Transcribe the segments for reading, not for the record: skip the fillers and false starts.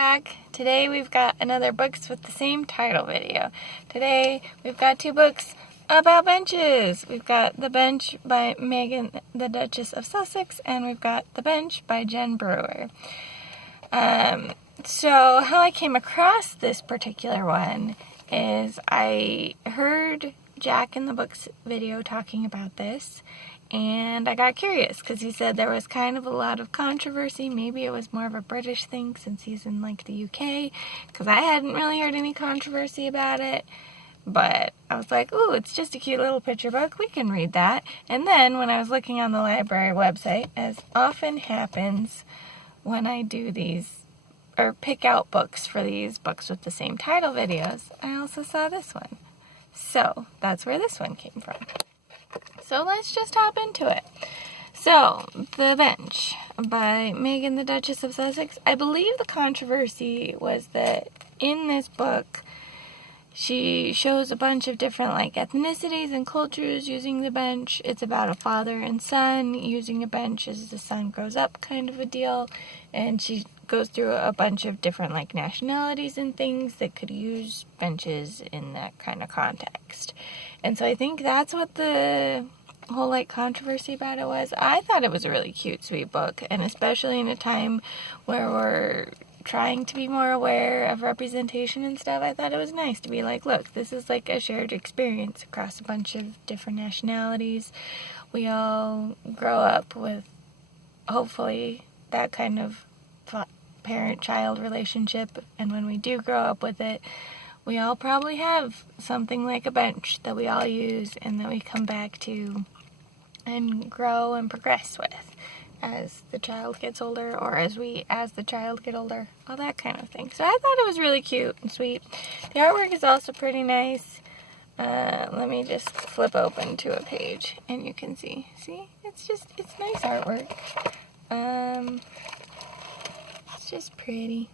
back. Today we've got another books with the same title video. Today we've got two books about benches. We've got The Bench by Megan, the Duchess of Sussex, and we've got The Bench by Jen Brewer. So how I came across this particular one is I heard Jack in the Books video talking about this, and I got curious because he said there was kind of a lot of controversy. Maybe it was more of a British thing since he's in like the UK, because I hadn't really heard any controversy about it. But I was like, ooh, it's just a cute little picture book. We can read that. And then when I was looking on the library website, as often happens when I do these or pick out books for these books with the same title videos, I also saw this one. So that's where this one came from. So let's just hop into it. So, The Bench by Megan, the Duchess of Sussex. I believe the controversy was that in this book, she shows a bunch of different ethnicities and cultures using the bench. It's about a father and son using a bench as the son grows up, kind of a deal. And she goes through a bunch of different nationalities and things that could use benches in that kind of context. And so I think that's what the whole controversy about it was. I thought it was a really cute, sweet book, and especially in a time where we're trying to be more aware of representation and stuff, I thought it was nice to be look, this is a shared experience across a bunch of different nationalities. We all grow up with, hopefully, that kind of parent-child relationship, and when we do grow up with it, we all probably have something like a bench that we all use and that we come back to and grow and progress with as the child gets older, or as the child get older, all that kind of thing. So I thought it was really cute and sweet. The artwork is also pretty nice. Let me just flip open to a page and you can see. See? It's nice artwork. It's just pretty.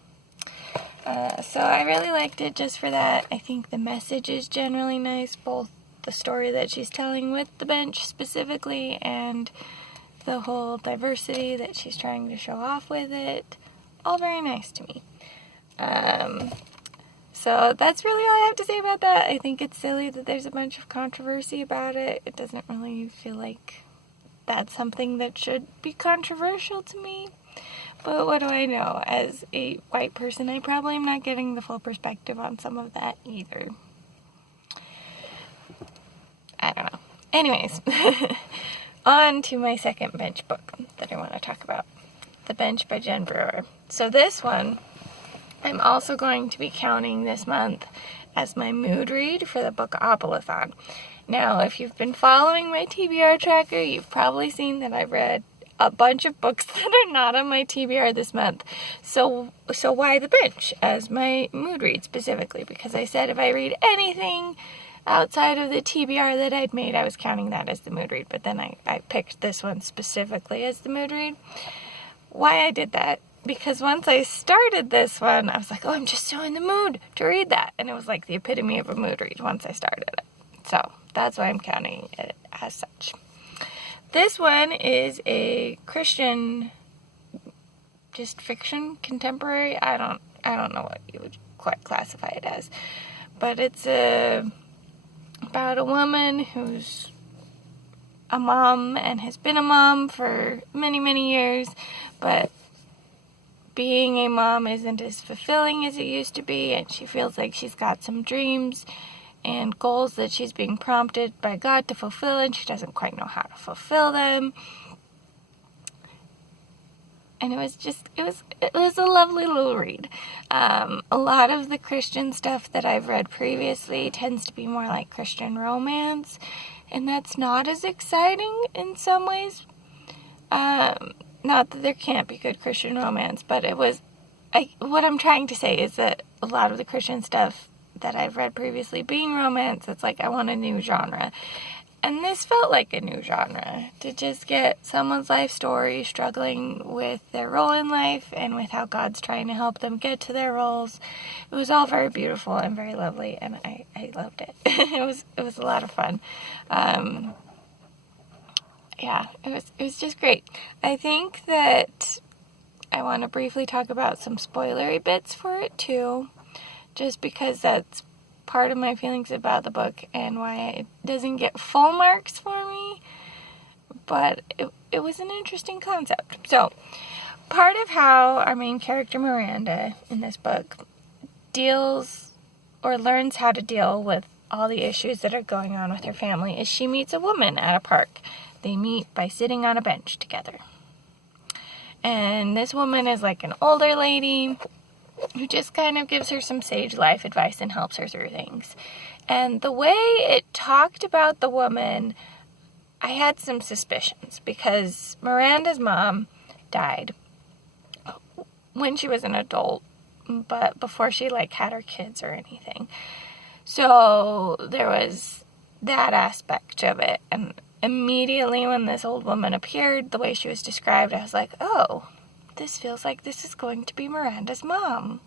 So I really liked it just for that. I think the message is generally nice, both the story that she's telling with the bench specifically and the whole diversity that she's trying to show off with it. All very nice to me. So that's really all I have to say about that. I think it's silly that there's a bunch of controversy about it. It doesn't really feel like that's something that should be controversial to me. But what do I know? As a white person, I probably am not getting the full perspective on some of that either. I don't know. Anyways, on to my second bench book that I want to talk about. The Bench by Jen Brewer. So this one, I'm also going to be counting this month as my mood read for the Book-Opolithon. Now, if you've been following my TBR tracker, you've probably seen that I've read a bunch of books that are not on my TBR this month. So why The Bench as my mood read specifically? Because I said if I read anything outside of the TBR that I'd made, I was counting that as the mood read. But then I picked this one specifically as the mood read. Why I did that? Because once I started this one, I was like, oh, I'm just so in the mood to read that. And it was like the epitome of a mood read once I started it. So that's why I'm counting it as such. This one is a Christian, just fiction, contemporary. I don't know what you would quite classify it as, but it's about a woman who's a mom and has been a mom for many, many years, but being a mom isn't as fulfilling as it used to be, and she feels like she's got some dreams and goals that she's being prompted by God to fulfill, and she doesn't quite know how to fulfill them. And it was a lovely little read. A lot of the Christian stuff that I've read previously tends to be more like Christian romance, and that's not as exciting in some ways. Not that there can't be good Christian romance, but what I'm trying to say is that a lot of the Christian stuff that I've read previously being romance, it's like I want a new genre. And this felt like a new genre, to just get someone's life story struggling with their role in life and with how God's trying to help them get to their roles. It was all very beautiful and very lovely, and I loved it. It was a lot of fun. Yeah, it was just great. I think that I want to briefly talk about some spoilery bits for it too, just because that's part of my feelings about the book and why it doesn't get full marks for me, but it was an interesting concept. So, part of how our main character Miranda in this book deals or learns how to deal with all the issues that are going on with her family is she meets a woman at a park. They meet by sitting on a bench together. And this woman is like an older lady who just kind of gives her some sage life advice and helps her through things. And the way it talked about the woman, I had some suspicions because Miranda's mom died when she was an adult, but before she had her kids or anything. So there was that aspect of it. And immediately when this old woman appeared, the way she was described, I was like, oh, this feels like this is going to be Miranda's mom.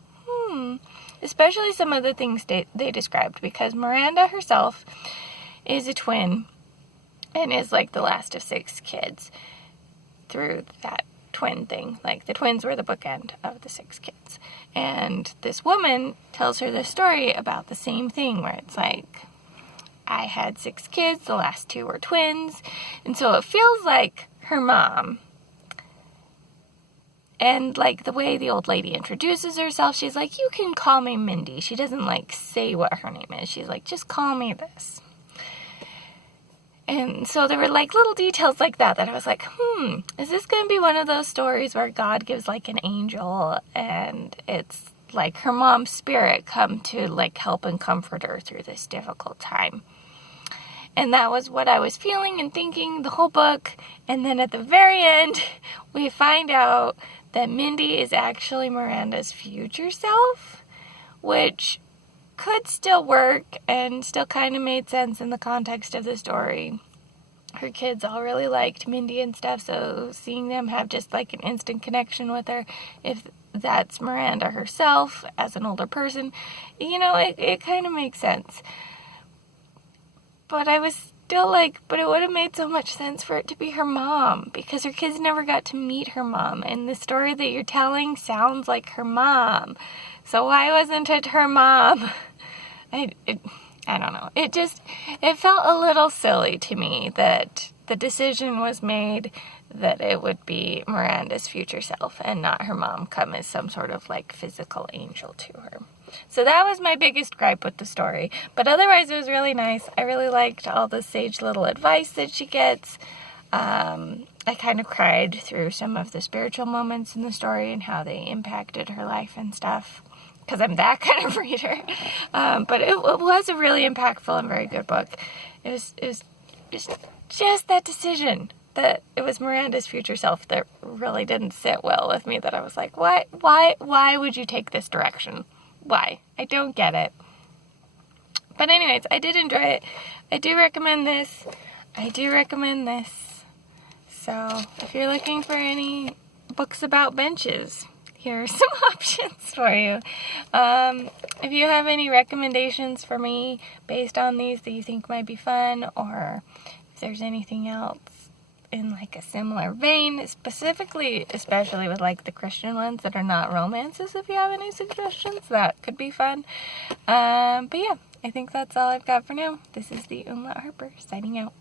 Especially some of the things they described, because Miranda herself is a twin and is the last of 6 kids through that twin thing. The twins were the bookend of the 6 kids. And this woman tells her this story about the same thing, where it's I had 6 kids, the last 2 were twins, and so it feels like her mom. And the way the old lady introduces herself, she's you can call me Mindy. She doesn't say what her name is. She's just call me this. And so there were little details like that I was is this going to be one of those stories where God gives an angel and it's her mom's spirit come to help and comfort her through this difficult time? And that was what I was feeling and thinking the whole book. And then at the very end, we find out that Mindy is actually Miranda's future self, which could still work and still kind of made sense in the context of the story. Her kids all really liked Mindy and stuff, so seeing them have just an instant connection with her, if that's Miranda herself as an older person, it kind of makes sense. But I was still but it would have made so much sense for it to be her mom, because her kids never got to meet her mom, and the story that you're telling sounds like her mom. So why wasn't it her mom? I don't know. It felt a little silly to me that the decision was made that it would be Miranda's future self and not her mom come as some sort of physical angel to her. So that was my biggest gripe with the story. But otherwise, it was really nice. I really liked all the sage little advice that she gets. I kind of cried through some of the spiritual moments in the story and how they impacted her life and stuff, because I'm that kind of reader. But it was a really impactful and very good book. It was just that decision that it was Miranda's future self that really didn't sit well with me, that I was why would you take this direction? Why? I don't get it. But anyways, I did enjoy it. I do recommend this. So if you're looking for any books about benches, here are some options for you. If you have any recommendations for me based on these that you think might be fun, or if there's anything else in a similar vein, especially with the Christian ones that are not romances, if you have any suggestions, that could be fun. But yeah, I think that's all I've got for now. This is the Umlaut Harper signing out.